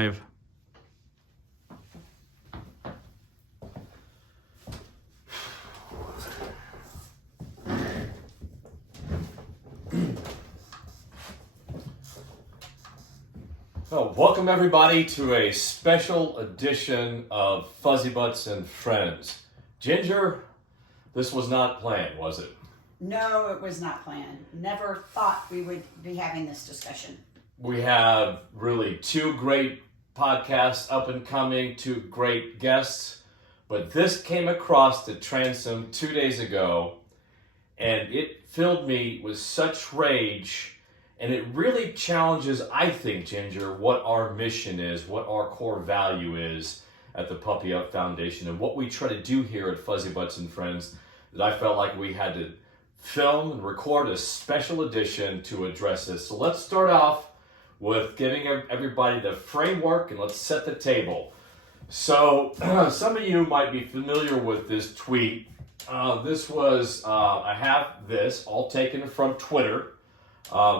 Live. Well, welcome everybody to a special edition of Fuzzybutts and Friends. Ginger, this was not planned, was it? No, it was not planned. Never thought we would be having this discussion. We have really two great podcasts up and coming, two great guests, but this came across the transom 2 days ago, and it filled me with such rage, and it really challenges, I think, Ginger, what our mission is, what our core value is at the Puppy Up Foundation, and what we try to do here at Fuzzybutts and Friends, that I felt like we had to film and record a special edition to address this. So let's start off with giving everybody the framework, and let's set the table. So some of you might be familiar with this tweet. I have this all taken from Twitter.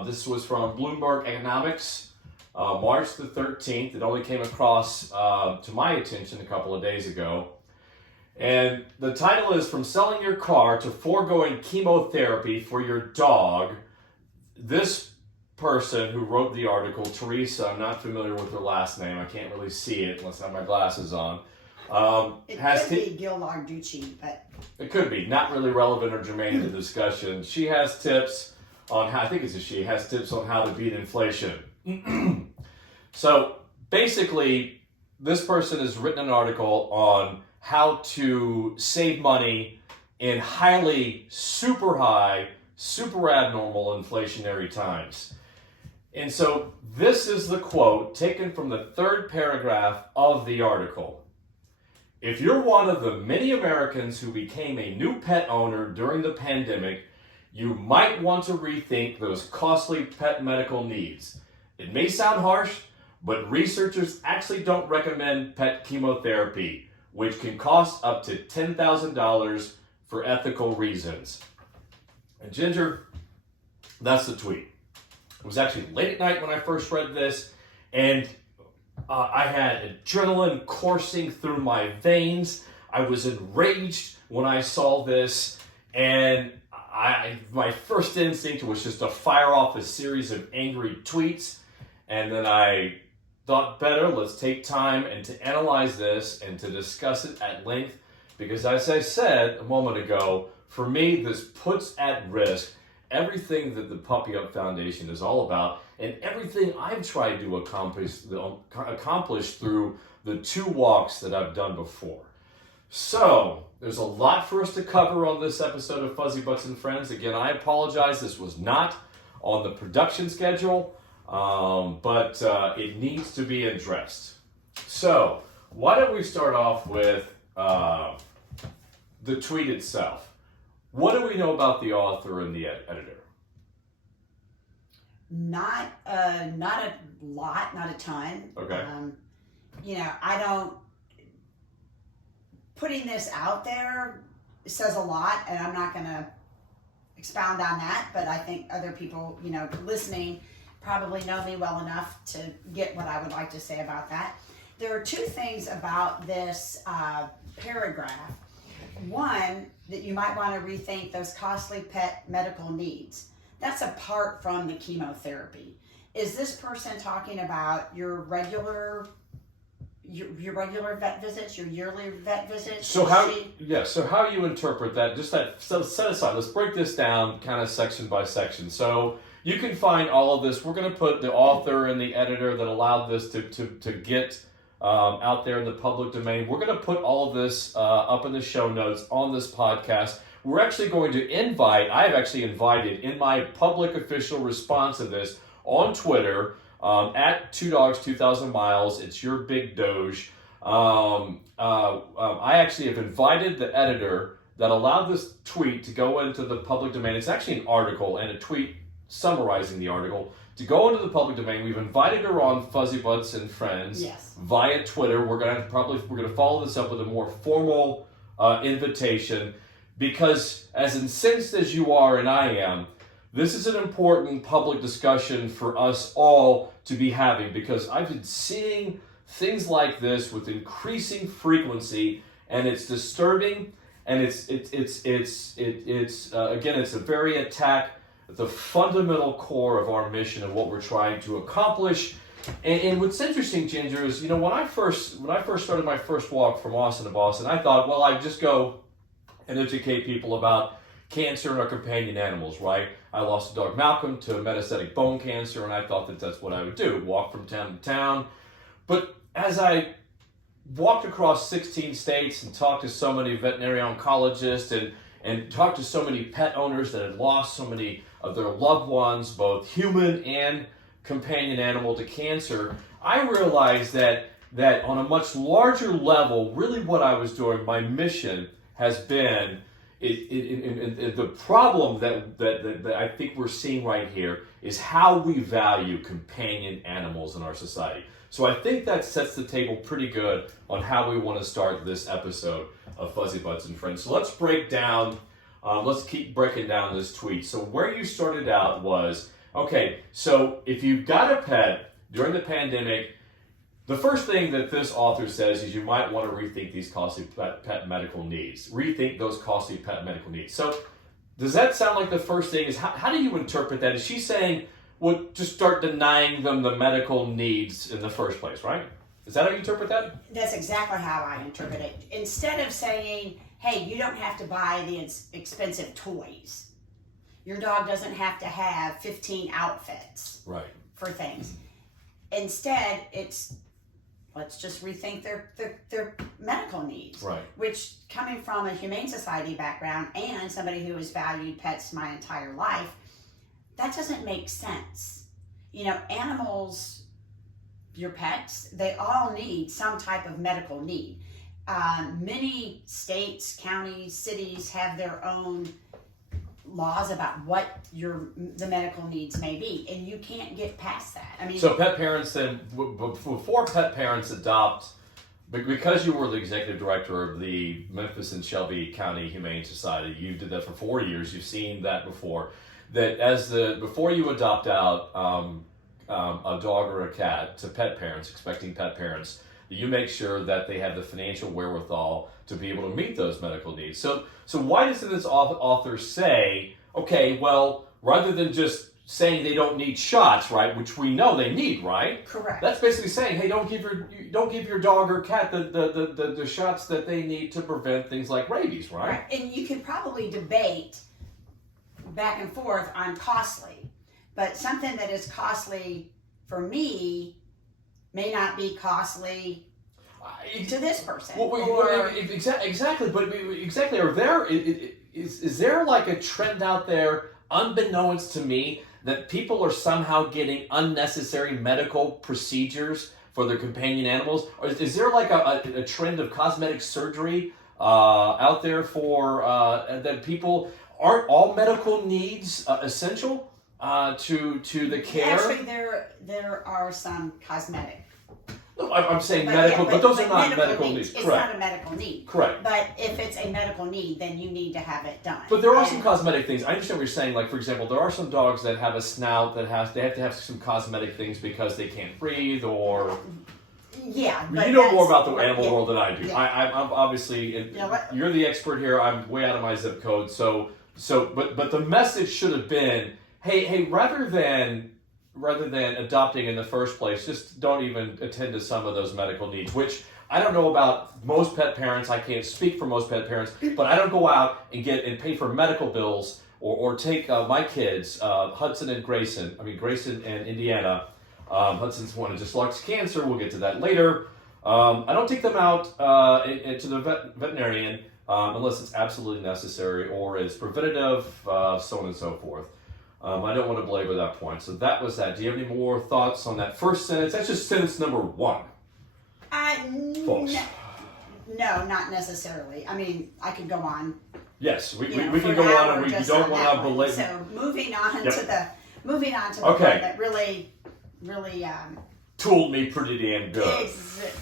This was from Bloomberg Economics, March the 13th. It only came across to my attention a couple of days ago. And the title is From Selling Your Car to Foregoing Chemotherapy for Your Dog. This person who wrote the article, Teresa, I'm not familiar with her last name. I can't really see it unless I have my glasses on. It could be Gillarducci, but... It could be. Not really relevant or germane to the discussion. She has tips on how, I think it's a she, has tips on how to beat inflation. So basically, this person has written an article on how to save money in highly, super high, super abnormal inflationary times. And so this is the quote taken from the third paragraph of the article. If you're one of the many Americans who became a new pet owner during the pandemic, you might want to rethink those costly pet medical needs. It may sound harsh, but researchers actually don't recommend pet chemotherapy, which can cost up to $10,000 for ethical reasons. And Ginger, that's the tweet. It was actually late at night when I first read this, and I had adrenaline coursing through my veins. I was enraged when I saw this, and my first instinct was just to fire off a series of angry tweets, and then I thought better, let's take time and to analyze this and to discuss it at length, because as I said a moment ago, for me, this puts at risk everything that the Puppy Up Foundation is all about, and everything I've tried to accomplish through the two walks that I've done before. So, there's a lot for us to cover on this episode of Fuzzybutts and Friends. Again, I apologize, this was not on the production schedule, but it needs to be addressed. So, why don't we start off with the tweet itself? What do we know about the author and the editor? Not a lot, not a ton. Okay. I don't... Putting this out there says a lot, and I'm not going to expound on that, but I think other people, listening probably know me well enough to get what I would like to say about that. There are two things about this paragraph. One, that you might want to rethink those costly pet medical needs. That's apart from the chemotherapy. Is this person talking about your regular vet visits, your yearly vet visits? So how you interpret that, so set aside, let's break this down kind of section by section. So you can find all of this. We're going to put the author and the editor that allowed this to get out there in the public domain. We're going to put all of this up in the show notes on this podcast. We're actually going to I've actually invited in my public official response to this on Twitter, at 2dogs2000 miles, it's your big doge. I actually have invited the editor that allowed this tweet to go into the public domain. It's actually an article and a tweet summarizing the article to go into the public domain. We've invited her on Fuzzybutts and Friends via Twitter. We're gonna follow this up with a more formal invitation, because as incensed as you are and I am, this is an important public discussion for us all to be having, because I've been seeing things like this with increasing frequency, and it's disturbing, and it's again, it's a very attack at the fundamental core of our mission and what we're trying to accomplish. And what's interesting, Ginger, is when I first started my first walk from Austin to Boston, I thought, well, I'd just go and educate people about cancer and our companion animals, right? I lost a dog, Malcolm, to metastatic bone cancer, and I thought that that's what I would do, walk from town to town. But as I walked across 16 states and talked to so many veterinary oncologists and talked to so many pet owners that had lost so many of their loved ones, both human and companion animal, to cancer, I realized that on a much larger level, really what I was doing, my mission has been, the problem that I think we're seeing right here is how we value companion animals in our society. So I think that sets the table pretty good on how we want to start this episode of Fuzzybutts and Friends. So let's let's keep breaking down this tweet. So where you started out was, okay, so if you've got a pet during the pandemic, the first thing that this author says is you might want to rethink these costly pet medical needs. Rethink those costly pet medical needs. So does that sound like the first thing? Is how do you interpret that? Is she saying, well, just start denying them the medical needs in the first place, right? Is that how you interpret that? That's exactly how I interpret it. Instead of saying, hey, you don't have to buy the expensive toys. Your dog doesn't have to have 15 outfits for things. Instead, it's let's just rethink their medical needs. Right. Which, coming from a Humane Society background and somebody who has valued pets my entire life, that doesn't make sense. Animals, your pets, they all need some type of medical need. Many states, counties, cities have their own laws about what the medical needs may be, and you can't get past that. I mean, so pet parents then, before pet parents adopt, because you were the executive director of the Memphis and Shelby County Humane Society, you did that for 4 years. You've seen that before. That before you adopt out a dog or a cat to pet parents, expecting pet parents, you make sure that they have the financial wherewithal to be able to meet those medical needs. So why doesn't this author say, okay, well, rather than just saying they don't need shots, right, which we know they need, right? Correct. That's basically saying, hey, don't give your dog or cat the shots that they need to prevent things like rabies, right? Right. And you could probably debate back and forth on costly, but something that is costly for me may not be costly to this person. Exactly. But exactly. Is there like a trend out there, unbeknownst to me, that people are somehow getting unnecessary medical procedures for their companion animals? Or is there like a trend of cosmetic surgery out there for that people aren't all medical needs essential to the care? Actually, there are some cosmetic. No, I'm saying medical, but those are not medical needs. It's Correct. not a medical need. Correct. But if it's a medical need, then you need to have it done. But there are some cosmetic things. I understand what you're saying. Like, for example, there are some dogs that have a snout they have to have some cosmetic things because they can't breathe, or yeah. But you know more about the animal world than I do. Yeah. I'm obviously you're the expert here. I'm way out of my zip code. But the message should have been, hey, rather than adopting in the first place, just don't even attend to some of those medical needs, which I don't know about most pet parents. I can't speak for most pet parents, but I don't go out and pay for medical bills or take my kids, Hudson and Grayson. Grayson and Indiana. Hudson's one who just lost cancer. We'll get to that later. I don't take them out to the veterinarian unless it's absolutely necessary or is preventative, so on and so forth. I don't want to belabor that point. So that was that. Do you have any more thoughts on that first sentence? That's just sentence number one. Folks. No, not necessarily. I could go on. Yes, we can go on, and we don't want to belabor. So moving on to the one that really tooled me pretty damn good.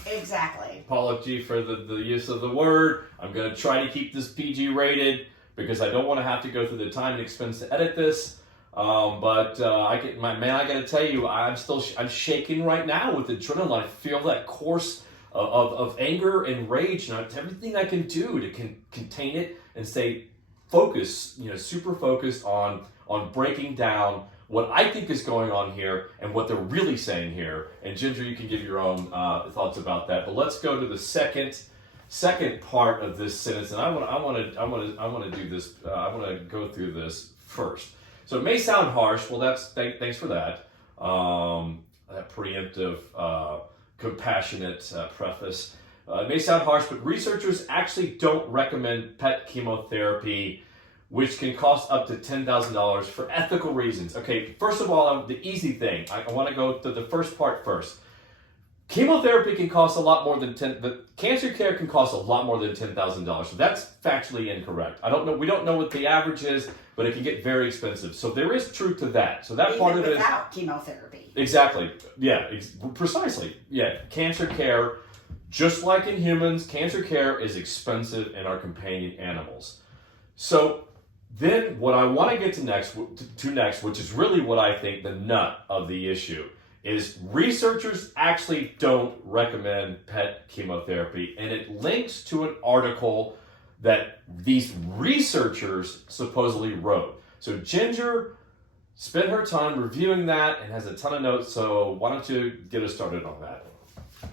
Exactly. Apology for the use of the word. I'm going to try to keep this PG rated because I don't want to have to go through the time and expense to edit this. But I got to tell you, I'm shaking right now with adrenaline. I feel that course of anger and rage, and everything I can do to contain it and stay focused, super focused on breaking down what I think is going on here and what they're really saying here. And Ginger, you can give your own thoughts about that. But let's go to the second part of this sentence, and I want to do this. I want to go through this first. So it may sound harsh. Well, thanks for that. That preemptive, compassionate preface. It may sound harsh, but researchers actually don't recommend PET chemotherapy, which can cost up to $10,000 for ethical reasons. Okay, first of all, the easy thing. I want to go to the first part first. Chemotherapy can cost a lot more than cancer care can cost a lot more than $10,000. So that's factually incorrect. I don't know. We don't know what the average is, but it can get very expensive. So there is truth to that. So that part of it without chemotherapy. Exactly. Yeah. Precisely. Yeah. Cancer care, just like in humans, cancer care is expensive in our companion animals. So then, what I want to get to next, which is really what I think the nut of the issue, is researchers actually don't recommend PET chemotherapy, and it links to an article that these researchers supposedly wrote. So Ginger spent her time reviewing that and has a ton of notes, so why don't you get us started on that?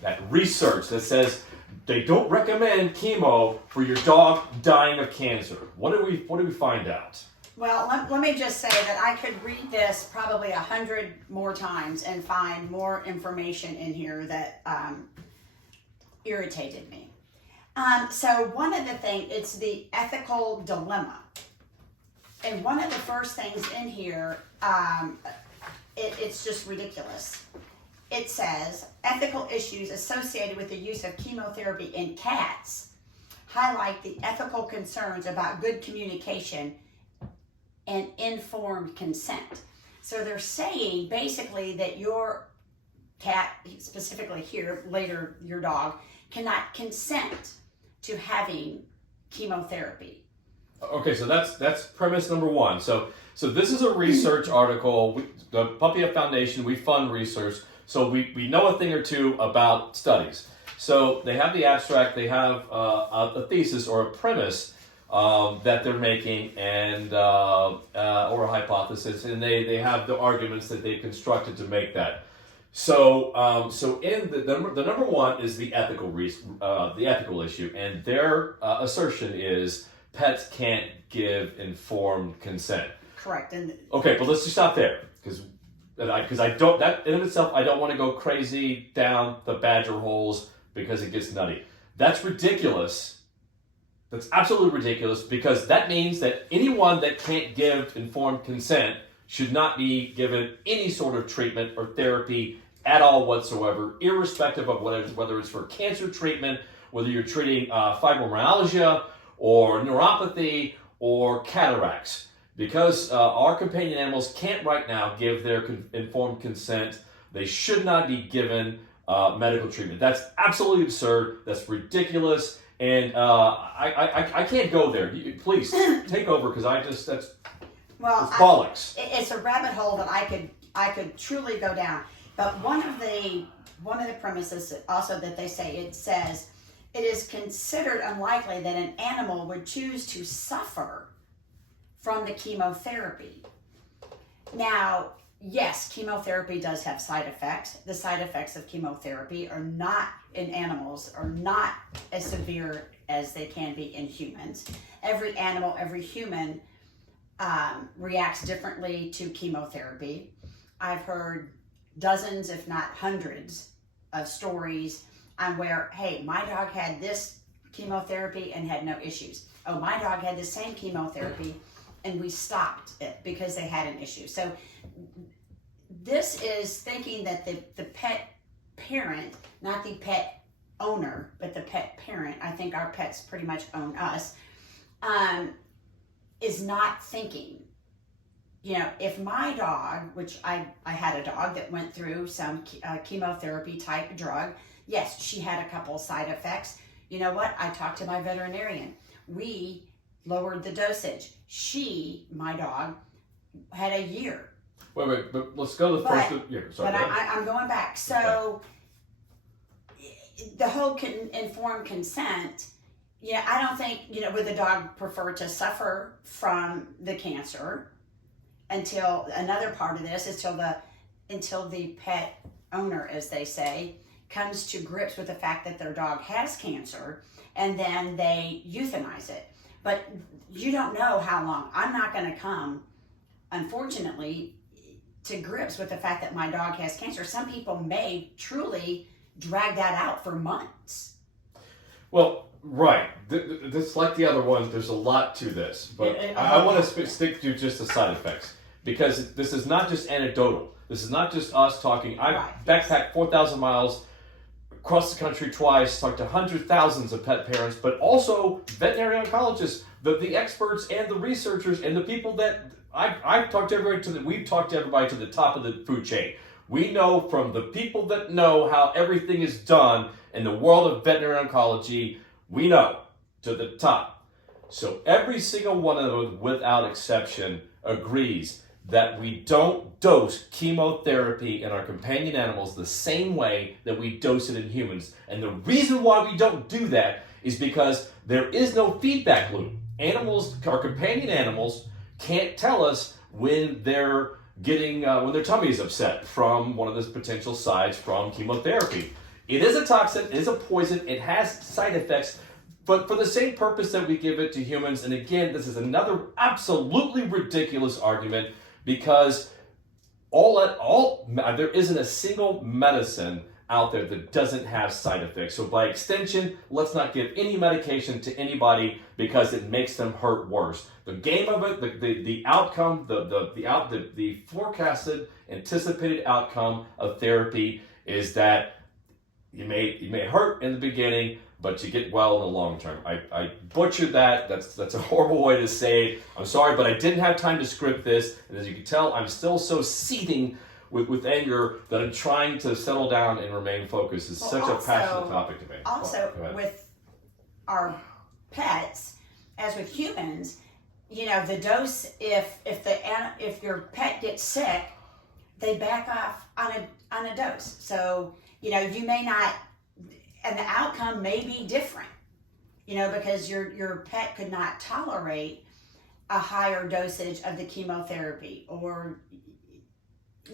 That research that says they don't recommend chemo for your dog dying of cancer. What do we find out? Well, let me just say that I could read this probably 100 more times and find more information in here that irritated me. So one of the things, it's the ethical dilemma. And one of the first things in here, it's just ridiculous. It says, ethical issues associated with the use of chemotherapy in cats highlight the ethical concerns about good communication and informed consent. So they're saying basically that your cat, specifically here, later your dog, cannot consent to having chemotherapy. Okay, so that's premise number one. So this is a research article. The Puppy Up Foundation, we fund research, so we know a thing or two about studies. So they have the abstract, they have a thesis or a premise that they're making, and or a hypothesis, and they have the arguments that they constructed to make that. So in the number one is the ethical issue, and their assertion is pets can't give informed consent. Correct. Okay, but let's just stop there because I don't, that in itself, I don't want to go crazy down the badger holes because it gets nutty. That's ridiculous. That's absolutely ridiculous, because that means that anyone that can't give informed consent should not be given any sort of treatment or therapy at all whatsoever, irrespective of whether it's for cancer treatment, whether you're treating fibromyalgia or neuropathy or cataracts. Because our companion animals can't right now give their informed consent, they should not be given medical treatment. That's absolutely absurd. That's ridiculous. And I can't go there. Please take over, because that's bollocks. It's a rabbit hole that I could truly go down. But one of the premises also that they say, it says it is considered unlikely that an animal would choose to suffer from the chemotherapy. Now, yes, chemotherapy does have side effects. The side effects of chemotherapy are not in animals, are not as severe as they can be in humans. Every animal, every human reacts differently to chemotherapy. I've heard dozens, if not hundreds, of stories on where, hey, my dog had this chemotherapy and had no issues. Oh, my dog had the same chemotherapy and we stopped it because they had an issue. So this is thinking that the pet parent, not the pet owner, but the pet parent, I think our pets pretty much own us, is not thinking. You know, if my dog, which I had a dog that went through some chemotherapy type drug, yes, she had a couple side effects. You know what? I talked to my veterinarian. We lowered the dosage. My dog, had a year. Wait, but let's go to the first. Yeah, sorry. But I'm going back. So the whole informed consent. Yeah, I don't think, would the dog prefer to suffer from the cancer until another part of this is until the pet owner, as they say, comes to grips with the fact that their dog has cancer, and then they euthanize it. But you don't know how long. I'm not going to come, unfortunately, to grips with the fact that my dog has cancer. Some people may truly drag that out for months. Well, right. This, like the other ones, there's a lot to this. But I want to stick to just the side effects, because this is not just anecdotal. This is not just us talking. I backpacked 4,000 miles across the country twice, talked to hundreds, thousands of pet parents, but also veterinary oncologists, the experts and the researchers and the people that I've talked to everybody we've talked to everybody to the top of the food chain. We know from the people that know how everything is done in the world of veterinary oncology, we know to the top. So every single one of them, without exception, agrees that we don't dose chemotherapy in our companion animals the same way that we dose it in humans. And the reason why we don't do that is because there is no feedback loop. Animals, our companion animals, can't tell us when they're getting, when their tummy is upset from one of the potential sides from chemotherapy. It is a toxin, it is a poison, it has side effects, but for the same purpose that we give it to humans. And again, this is another absolutely ridiculous argument, because there isn't a single medicine out there that doesn't have side effects. So by extension, let's not give any medication to anybody because it makes them hurt worse. The game of it, the outcome, the forecasted, anticipated outcome of therapy is that you may hurt in the beginning, but you get well in the long term. I butchered that. That's a horrible way to say it. I'm sorry, but I didn't have time to script this. And as you can tell, I'm still so seething with anger that I'm trying to settle down and remain focused. It's such a passionate topic to me. Also, with our pets, as with humans, the dose, if your pet gets sick, they back off on a dose. So, you may not, and the outcome may be different, because your pet could not tolerate a higher dosage of the chemotherapy, or,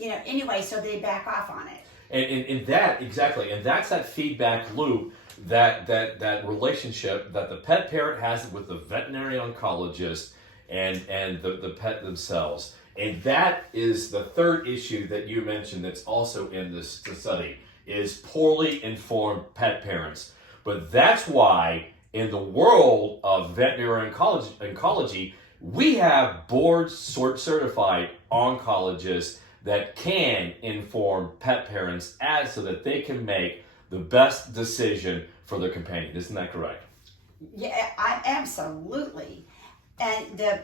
anyway, so they back off on it. And that, exactly, and that's that feedback loop, that relationship that the pet parent has with the veterinary oncologist and the pet themselves. And that is the third issue that you mentioned that's also in this study, is poorly informed pet parents. But that's why in the world of veterinary oncology, we have board certified oncologists that can inform pet parents so that they can make the best decision for their companion. Isn't that correct? Yeah, absolutely. And the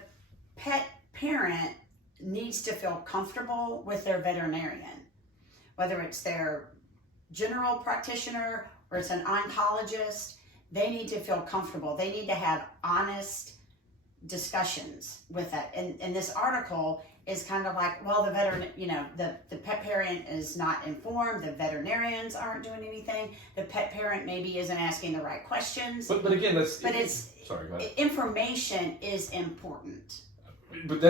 pet parent needs to feel comfortable with their veterinarian, whether it's their general practitioner or it's an oncologist. They need to feel comfortable. They need to have honest discussions with that. And this article is kind of like, well, the pet parent is not informed, the veterinarians aren't doing anything, the pet parent maybe isn't asking the right questions. But again, sorry, go ahead. Information is important. But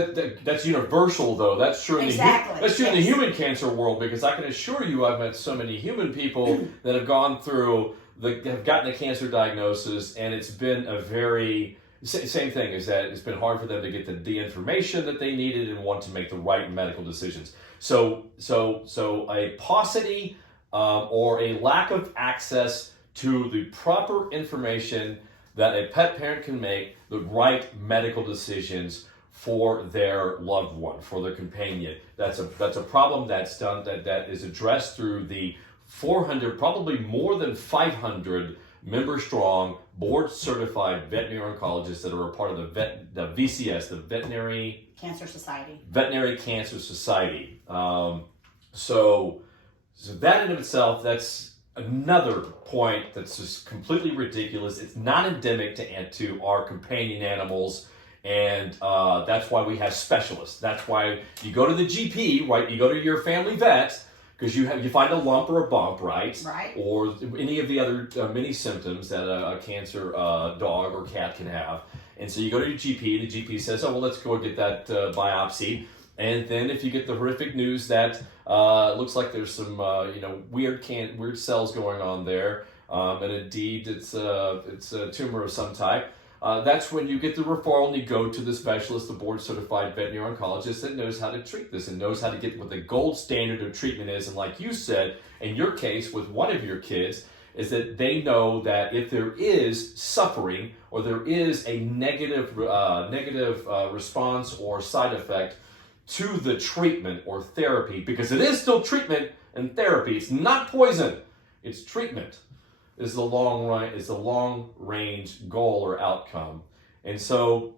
that's universal, though. That's true in the human cancer world, because I can assure you, I've met so many human people that have gone through have gotten a cancer diagnosis, and it's been a very same thing. Is that it's been hard for them to get the information that they needed and want to make the right medical decisions. So a paucity or a lack of access to the proper information that a pet parent can make the right medical decisions for their loved one, for their companion. That's a problem that is addressed through the 400, probably more than 500 member strong board certified veterinary oncologists that are a part of the VCS, the Veterinary Cancer Society. So that in of itself, that's another point that's just completely ridiculous. It's not endemic to our companion animals. And that's why we have specialists. That's why you go to the GP, right? You go to your family vet because you find a lump or a bump, right? Right. Or any of the other many symptoms that a cancer dog or cat can have. And so you go to your GP, and the GP says, oh, well, let's go get that biopsy. And then if you get the horrific news that it looks like there's some weird cells going on there, and indeed it's a tumor of some type, that's when you get the referral and you go to the specialist, the board-certified veterinary oncologist that knows how to treat this and knows how to get what the gold standard of treatment is. And like you said, in your case with one of your kids, is that they know that if there is suffering or there is a negative response or side effect to the treatment or therapy, because it is still treatment and therapy, it's not poison, it's treatment, is the long range goal or outcome. And so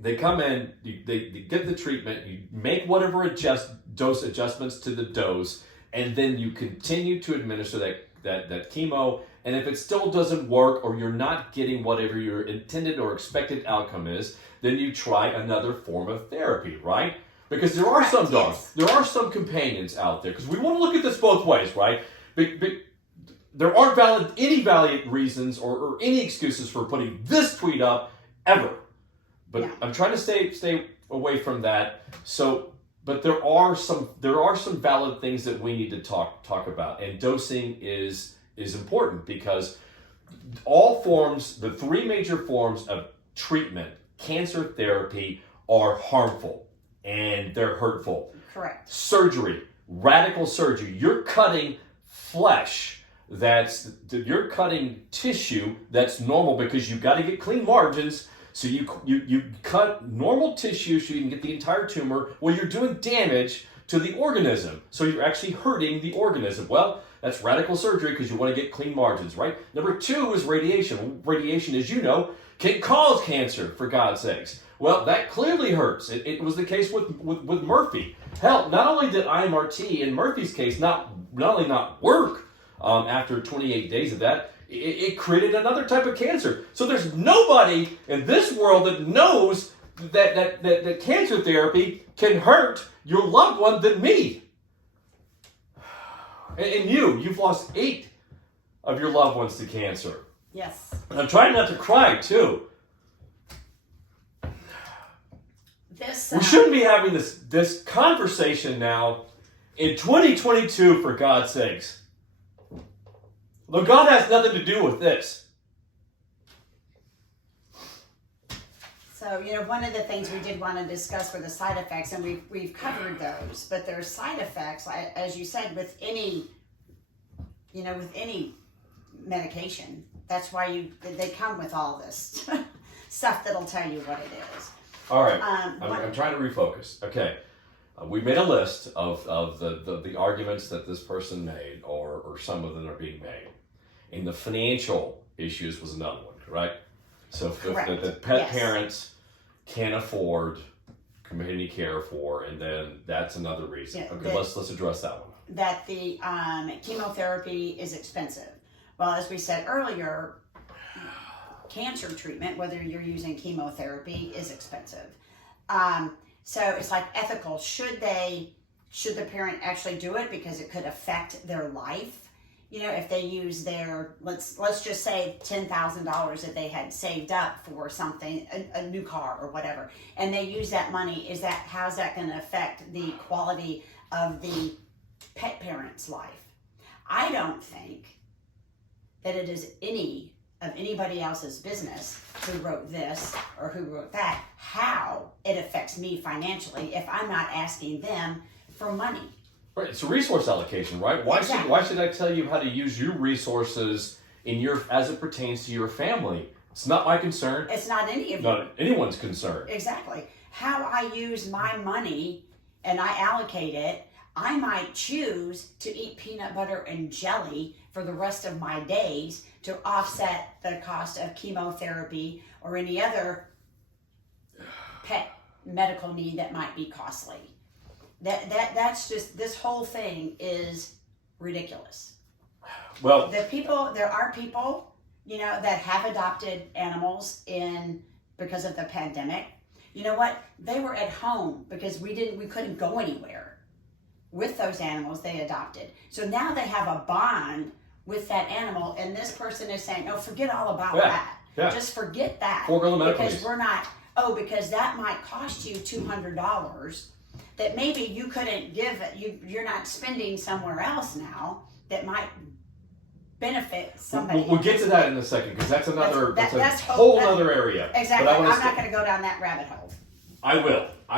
they come in, they get the treatment, you make whatever dose adjustments to the dose, and then you continue to administer that chemo. And if it still doesn't work, or you're not getting whatever your intended or expected outcome is, then you try another form of therapy, right? Because there are some dogs, there are some companions out there, because we want to look at this both ways, right? There aren't any valid reasons or any excuses for putting this tweet up ever. But yeah. I'm trying to stay away from that. So, but there are some valid things that we need to talk about, and dosing is important, because all forms, the three major forms of treatment, cancer therapy, are harmful and they're hurtful. Correct. Surgery, radical surgery, you're cutting flesh. You're cutting tissue that's normal, because you've got to get clean margins. So you cut normal tissue so you can get the entire tumor. Well, you're doing damage to the organism. So you're actually hurting the organism. Well, that's radical surgery, because you want to get clean margins, right? Number two is radiation. Radiation, as you know, can cause cancer, for God's sakes. Well, that clearly hurts. It was the case with Murphy. Hell, not only did IMRT in Murphy's case not only not work after 28 days of that, it created another type of cancer. So there's nobody in this world that knows that cancer therapy can hurt your loved one than me. And you've lost 8 of your loved ones to cancer. Yes. And I'm trying not to cry, too. We shouldn't be having this conversation now in 2022, for God's sakes. Look, God has nothing to do with this. So, one of the things we did want to discuss were the side effects, and we've covered those. But there's side effects, as you said, with any medication. That's why they come with all this stuff that'll tell you what it is. All right, I'm trying to refocus. Okay, we made a list of the arguments that this person made, or some of them are being made. And the financial issues was another one, correct? So if the pet parents can't afford community care for, and then that's another reason. Yeah, okay, let's address that one. That the chemotherapy is expensive. Well, as we said earlier, cancer treatment, whether you're using chemotherapy, is expensive. So it's like ethical. Should the parent actually do it, because it could affect their life? If they use their, let's just say $10,000 that they had saved up for something, a new car or whatever, and they use that money, how's that going to affect the quality of the pet parent's life? I don't think that it is anybody else's business who wrote this or who wrote that, how it affects me financially if I'm not asking them for money. Right, it's a resource allocation, right? Why should I tell you how to use your resources as it pertains to your family? It's not my concern. It's not anyone's concern. Exactly. How I use my money and I allocate it, I might choose to eat peanut butter and jelly for the rest of my days to offset the cost of chemotherapy or any other pet medical need that might be costly. That's just, this whole thing is ridiculous. Well, there are people, that have adopted animals because of the pandemic, You know what? They were at home because we couldn't go anywhere with those animals they adopted. So now they have a bond with that animal, and this person is saying, "Oh, forget all about that. Just forget that." Forego the medical because needs. we're not. Oh, because that might cost you $200 that maybe you couldn't give it. You're not spending somewhere else now that might benefit somebody. We'll get to that in a second because that's a whole other area. Exactly. I'm not going to go down that rabbit hole. I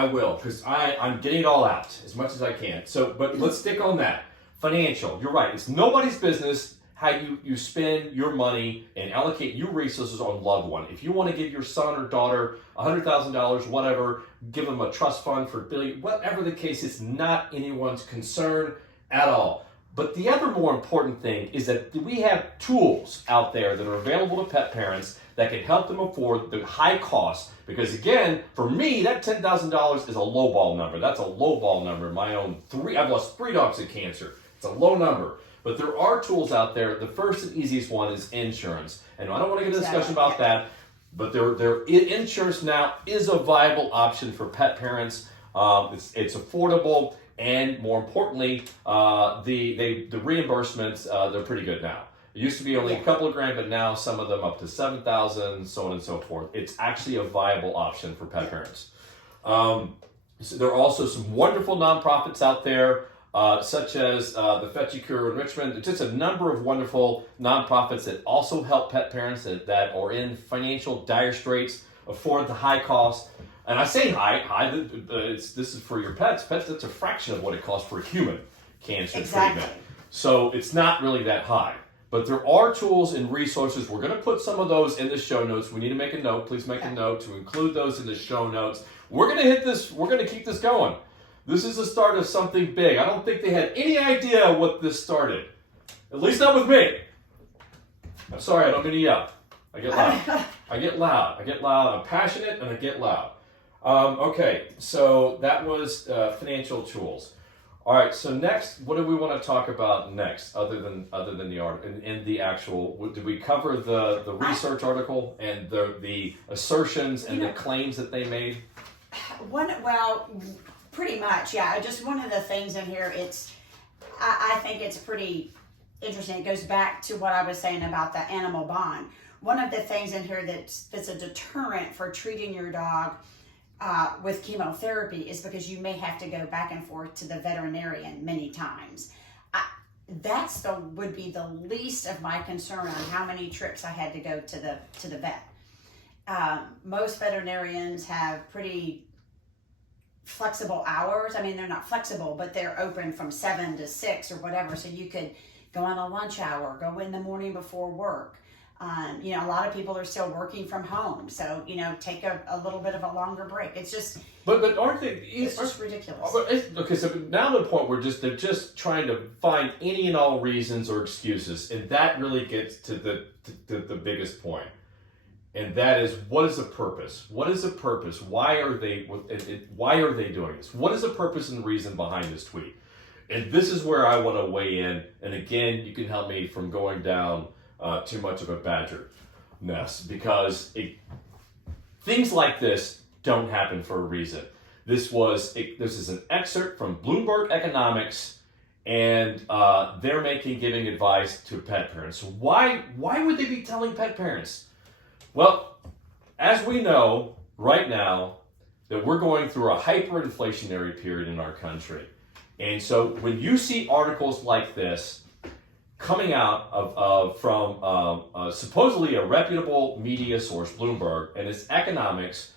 will, because I'm getting it all out as much as I can. So, but let's stick on that. Financial, you're right. It's nobody's business how you spend your money and allocate your resources on loved one. If you want to give your son or daughter $100,000, whatever, give them a trust fund for $1 billion, whatever the case, it's not anyone's concern at all. But the other more important thing is that we have tools out there that are available to pet parents that can help them afford the high cost. Because again, for me, that $10,000 is a lowball number. That's a lowball number. I've lost 3 dogs to cancer. It's a low number. But there are tools out there. The first and easiest one is insurance. And I don't want to get into a discussion about that, but insurance now is a viable option for pet parents. It's affordable. And more importantly, the reimbursements, they're pretty good now. It used to be only a couple of grand, but now some of them up to $7,000, so on and so forth. It's actually a viable option for pet parents. So there are also some wonderful nonprofits out there, such as the Fetchy Cure in Richmond. Just a number of wonderful nonprofits that also help pet parents that are in financial dire straits, afford the high cost. And I say high. This is for your pets. Pets, that's a fraction of what it costs for a human cancer treatment. So it's not really that high. But there are tools and resources. We're going to put some of those in the show notes. We need to make a note. Please make a note to include those in the show notes. We're going to hit this. We're going to keep this going. This is the start of something big. I don't think they had any idea what this started. At least not with me. I'm sorry, I don't mean to yell. I get loud. I'm passionate and I get loud. Okay, so that was financial tools. All right, so next, what do we want to talk about next, other than the art in the actual? Did we cover the research article and the assertions and the claims that they made? Pretty much, yeah. Just one of the things in here. I think it's pretty interesting. It goes back to what I was saying about the animal bond. One of the things in here that's a deterrent for treating your dog with chemotherapy is because you may have to go back and forth to the veterinarian many times. Would be the least of my concern on how many trips I had to go to the vet. Most veterinarians have pretty flexible hours. I mean, they're not flexible, but they're open from 7 to 6 or whatever. So you could go on a lunch hour, go in the morning before work. A lot of people are still working from home, so take a little bit of a longer break. It's just, but aren't they? It's just ridiculous. Okay, so now to the point where they're just trying to find any and all reasons or excuses, and that really gets to the biggest point, and that is, what is the purpose? What is the purpose? Why are they doing this? What is the purpose and reason behind this tweet? And this is where I want to weigh in. And again, you can help me from going down too much of a badger nest, because things like this don't happen for a reason. This is an excerpt from Bloomberg Economics, and they're giving advice to pet parents. So why would they be telling pet parents? Well, as we know right now, that we're going through a hyperinflationary period in our country. And so when you see articles like this coming out from supposedly a reputable media source, Bloomberg, and it's economics,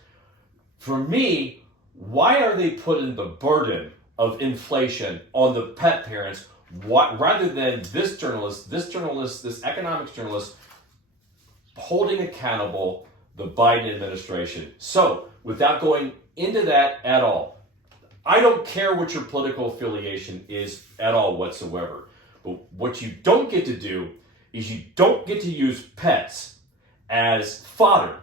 for me, why are they putting the burden of inflation on the pet parents rather than this economics journalist, holding accountable the Biden administration? So, without going into that at all, I don't care what your political affiliation is at all whatsoever. But what you don't get to do is you don't get to use pets as fodder,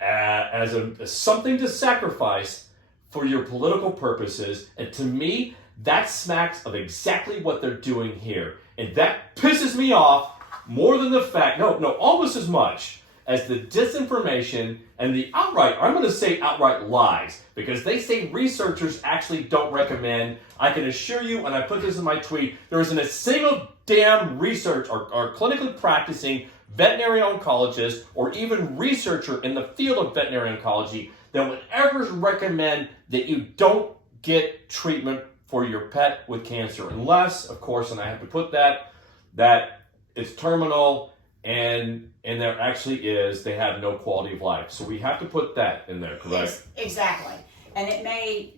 as something to sacrifice for your political purposes. And to me, that smacks of exactly what they're doing here. And that pisses me off more than the fact, no, almost as much as the disinformation and the outright, I'm going to say outright lies, because they say researchers actually don't recommend. I can assure you, and I put this in my tweet, there isn't a single damn research or clinically practicing veterinary oncologist or even researcher in the field of veterinary oncology that would ever recommend that you don't get treatment for your pet with cancer, unless, of course, and I have to put that it's terminal and there actually is, they have no quality of life. So we have to put that in there, correct? Exactly. And it may,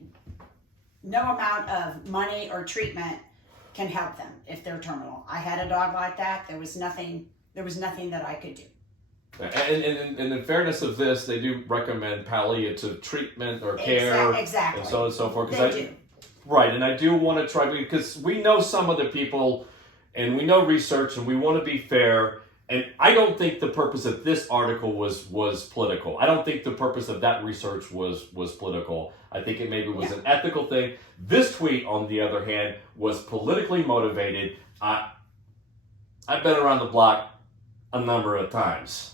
no amount of money or treatment can help them if they're terminal. I had a dog like that. There was nothing that I could do. And in fairness of this, they do recommend palliative treatment or care, exactly, and so on and so forth. They do. Right, and I do want to try, because we know some other people, and we know research, and we want to be fair. And I don't think the purpose of this article was political. I don't think the purpose of that research was political. I think it maybe was an ethical thing. This tweet, on the other hand, was politically motivated. I've been around the block a number of times.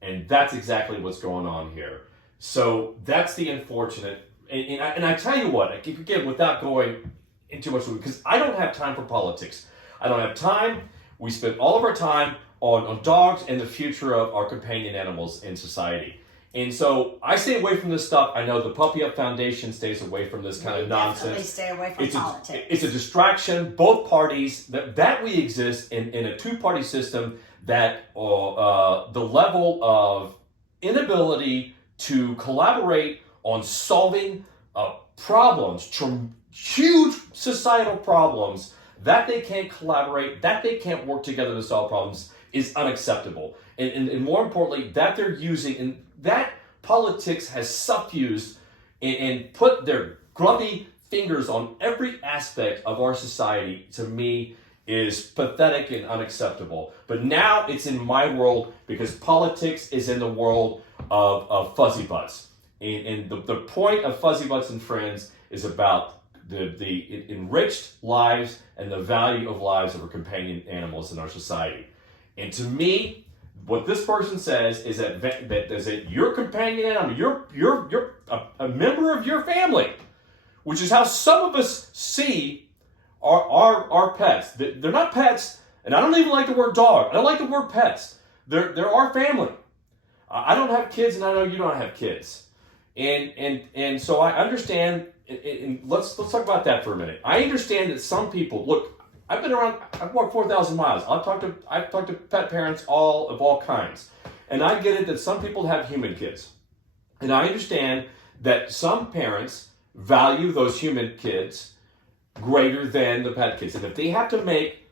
And that's exactly what's going on here. So that's the unfortunate. And I tell you what, again, without going into much, because I don't have time for politics. I don't have time. We spend all of our time on dogs and the future of our companion animals in society. And so I stay away from this stuff. I know the Puppy Up Foundation stays away from this kind of nonsense. Definitely stay away from politics. It's a distraction. Both parties, that we exist in a two-party system, that the level of inability to collaborate on solving problems, huge societal problems, that they can't collaborate, that they can't work together to solve problems, is unacceptable. And more importantly, that they're using, and that politics has suffused and put their grubby fingers on every aspect of our society, to me, is pathetic and unacceptable. But now it's in my world, because politics is in the world of Fuzzybutts. And the point of Fuzzybutts and Friends is about the enriched lives and the value of lives of our companion animals in our society. And to me, what this person says is that your companion animal, you're a member of your family, which is how some of us see our pets. They're not pets, and I don't even like the word dog. I don't like the word pets. They're our family. I don't have kids, and I know you don't have kids. And so I understand, and let's talk about that for a minute. I understand that some people, look, I've walked 4,000 miles. I've talked to pet parents of all kinds. And I get it that some people have human kids. And I understand that some parents value those human kids greater than the pet kids. And if they have to make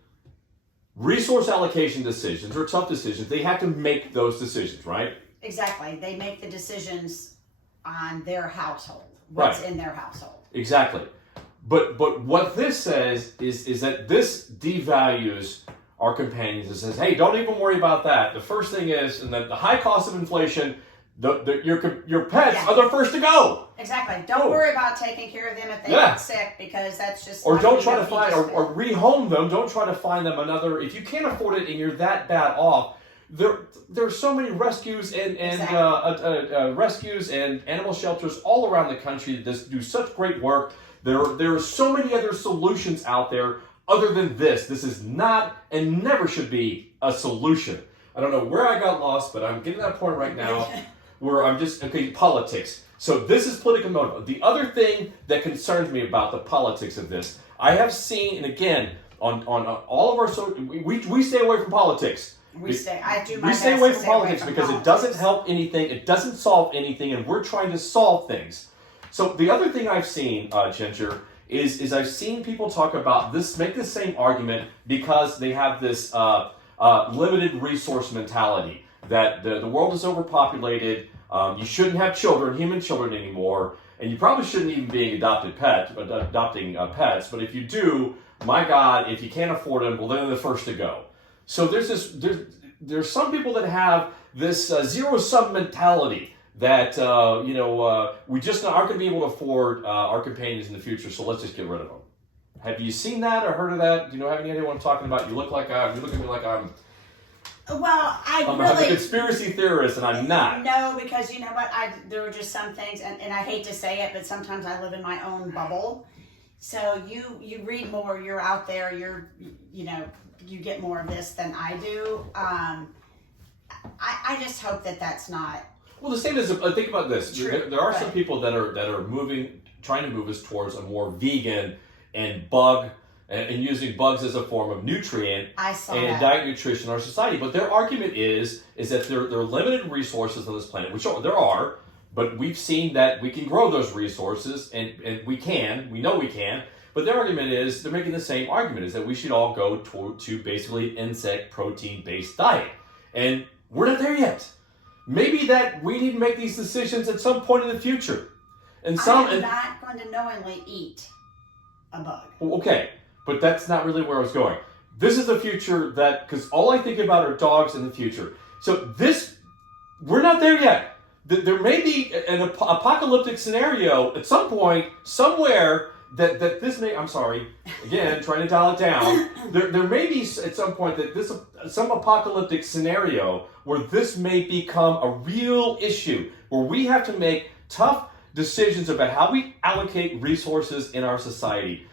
resource allocation decisions or tough decisions, they have to make those decisions, right? Exactly. They make the decisions on their household, what's in their household. Exactly. But what this says is that this devalues our companions. It says, hey, don't even worry about that. The first thing is, and the high cost of inflation, your pets are the first to go. Exactly. Don't worry about taking care of them if they get sick, because that's just. Or don't try to find or rehome them. Don't try to find them another. If you can't afford it and you're that bad off, there's so many rescues and rescues and animal shelters all around the country that do such great work. There are so many other solutions out there other than this. This is not and never should be a solution. I don't know where I got lost, but I'm getting to that point right now where I'm just, politics. So this is political motive. The other thing that concerns me about the politics of this, I have seen, and again, on all of our we stay away from politics. I do my best stay away to from stay away politics from because politics. it doesn't help anything. It doesn't solve anything, and we're trying to solve things. So the other thing I've seen, Ginger, is I've seen people talk about this, make the same argument because they have this limited resource mentality, that the world is overpopulated, you shouldn't have human children anymore, and you probably shouldn't even be adopting pets, but if you do, my God, if you can't afford them, well, they're the first to go. So there's some people that have this zero-sum mentality, that we just aren't going to be able to afford our companions in the future, so let's just get rid of them. Have you seen that or heard of that? Do you have any idea what I'm talking about? You look at me like I'm Well, I'm a conspiracy theorist, and I'm not. No, because you know what? There were just some things, and I hate to say it, but sometimes I live in my own bubble. So you read more, you're out there, you get more of this than I do. I just hope that that's not. Well, the same as think about this. True, there are some people that are trying to move us towards a more vegan and bug and using bugs as a form of nutrient and diet nutrition in our society. But their argument is that there are limited resources on this planet, which there are, but we've seen that we can grow those resources, and we know we can. But their argument is, they're making the same argument, is that we should all go to basically insect protein-based diet. And we're not there yet. Maybe that we need to make these decisions at some point in the future. I'm not going to knowingly eat a bug. Okay, but that's not really where I was going. This is the future because all I think about are dogs in the future. So we're not there yet. There may be an apocalyptic scenario at some point, somewhere, that this may, I'm sorry, again, trying to dial it down. There may be at some point some apocalyptic scenario where this may become a real issue, where we have to make tough decisions about how we allocate resources in our society.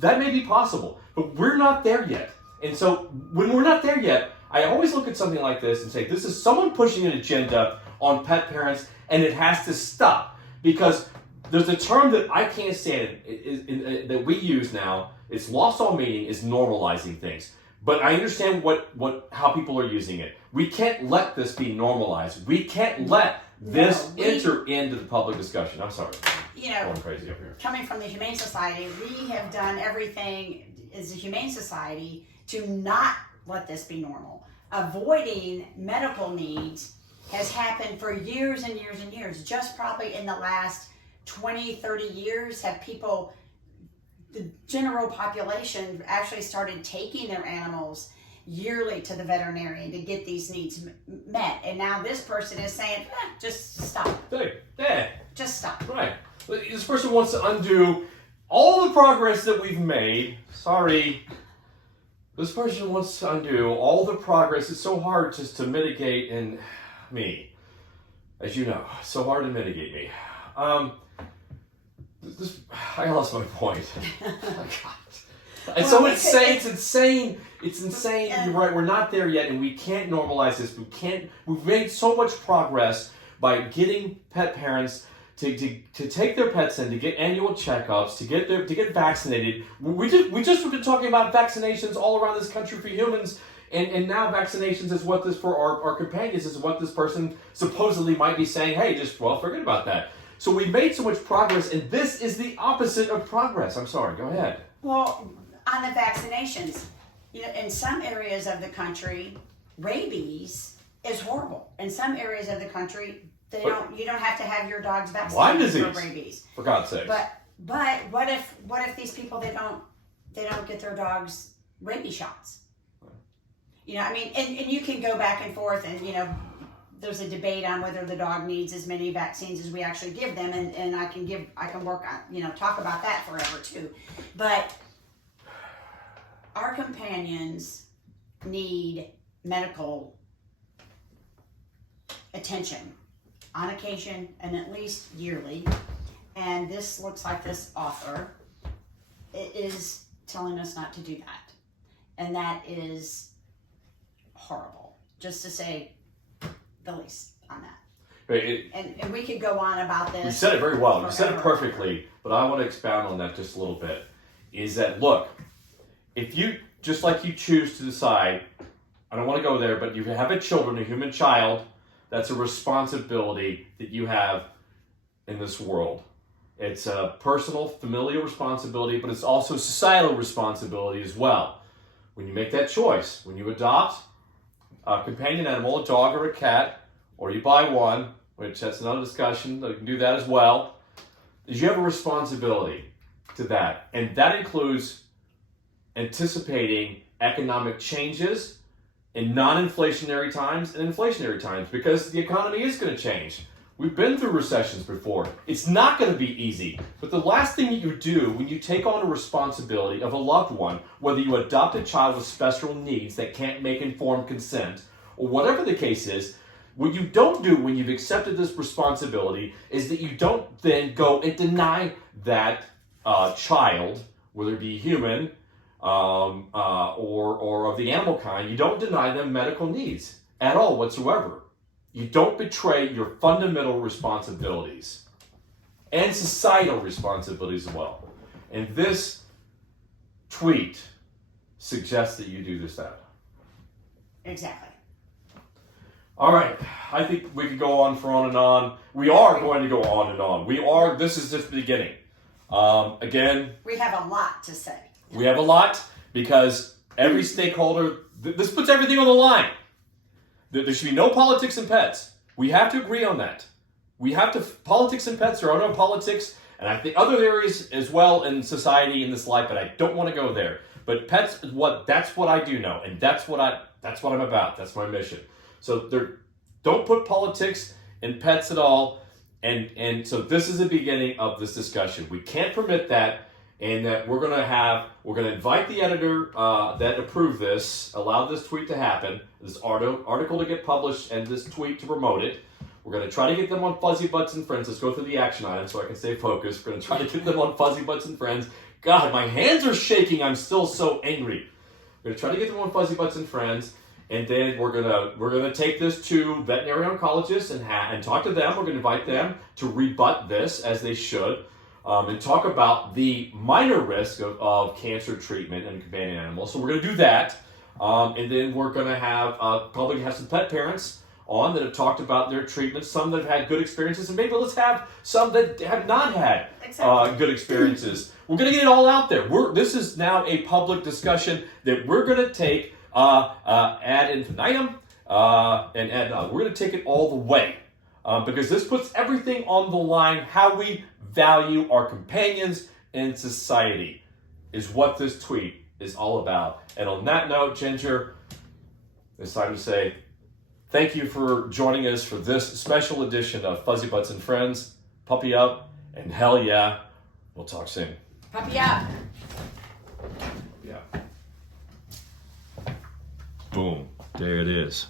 That may be possible, but we're not there yet. And so when we're not there yet, I always look at something like this and say, this is someone pushing an agenda on pet parents, and it has to stop. Because there's a term that I can't stand that we use now. It's lost all meaning, is normalizing things. But I understand how people are using it. We can't let this be normalized. We can't let this enter into the public discussion. I'm sorry. Going crazy up here. Coming from the Humane Society, we have done everything as a Humane Society to not let this be normal. Avoiding medical needs has happened for years and years and years. Just probably in the last 20, 30 years have the general population actually started taking their animals yearly to the veterinarian to get these needs met. And now this person is saying, just stop. Just stop. Right. This person wants to undo all the progress that we've made. Sorry. This person wants to undo all the progress. It's so hard just to mitigate me. As you know, it's so hard to mitigate me. I lost my point. Oh my God. And so it's insane. It's insane. You're right. We're not there yet, and we can't normalize this. We've made so much progress by getting pet parents to take their pets in, to get annual checkups, to get vaccinated. We just been talking about vaccinations all around this country for humans, and now vaccinations is what this for our companions is what this person supposedly might be saying. Hey, forget about that. So we've made so much progress, and this is the opposite of progress. I'm sorry. Go ahead. Well, on the vaccinations, in some areas of the country, rabies is horrible. In some areas of the country, you don't have to have your dogs vaccinated for rabies. For God's sake. But what if these people they don't get their dogs rabies shots? And you can go back and forth, and there's a debate on whether the dog needs as many vaccines as we actually give them, and I can work on talk about that forever too. But our companions need medical attention on occasion and at least yearly. And this looks like this author is telling us not to do that. And that is horrible, just to say the least on that. And we could go on about this. You said it very well. Forever. You said it perfectly, but I want to expound on that just a little bit. Is that, look, if you, just like you choose to decide, I don't want to go there, but you have a human child, that's a responsibility that you have in this world. It's a personal, familial responsibility, but it's also societal responsibility as well. When you make that choice, when you adopt a companion animal, a dog or a cat, or you buy one, which that's another discussion, you can do that as well, is you have a responsibility to that. And that includes anticipating economic changes in non-inflationary times and inflationary times, because the economy is going to change. We've been through recessions before. It's not going to be easy. But the last thing that you do when you take on a responsibility of a loved one, whether you adopt a child with special needs that can't make informed consent, or whatever the case is, what you don't do when you've accepted this responsibility is that you don't then go and deny that child, whether it be human or of the animal kind, you don't deny them medical needs at all whatsoever. You don't betray your fundamental responsibilities and societal responsibilities as well. And this tweet suggests that you do just that. Exactly. All right. I think we could go on for on and on. We are going to go on and on. This is just the beginning. Again, we have a lot to say. We have a lot because every stakeholder, this puts everything on the line. There should be no politics and pets. We have to agree on that. Politics and pets are no politics, and I think other areas as well in society in this life, but I don't want to go there. But pets is that's what I do know, and that's what I'm about. That's my mission. So don't put politics and pets at all, and so this is the beginning of this discussion. We can't permit that. And that we're going to invite the editor that approved this, allowed this tweet to happen, this article to get published, and this tweet to promote it. We're going to try to get them on Fuzzybutts and Friends. Let's go through the action items so I can stay focused. We're going to try to get them on Fuzzybutts and Friends. God, my hands are shaking. I'm still so angry. We're going to try to get them on Fuzzybutts and Friends, and then we're gonna take this to veterinary oncologists and talk to them. We're going to invite them to rebut this as they should. And talk about the minor risk of cancer treatment in companion animals. So we're going to do that. And then we're going to probably have some pet parents on that have talked about their treatments, some that have had good experiences, and maybe let's have some that have not had good experiences. We're going to get it all out there. This is now a public discussion that we're going to take ad infinitum, and we're going to take it all the way. Because this puts everything on the line. How we value our companions in society is what this tweet is all about. And on that note, Ginger, it's time to say thank you for joining us for this special edition of Fuzzybutts and Friends. Puppy up, and hell yeah, we'll talk soon. Puppy up. Yeah. Boom. There it is.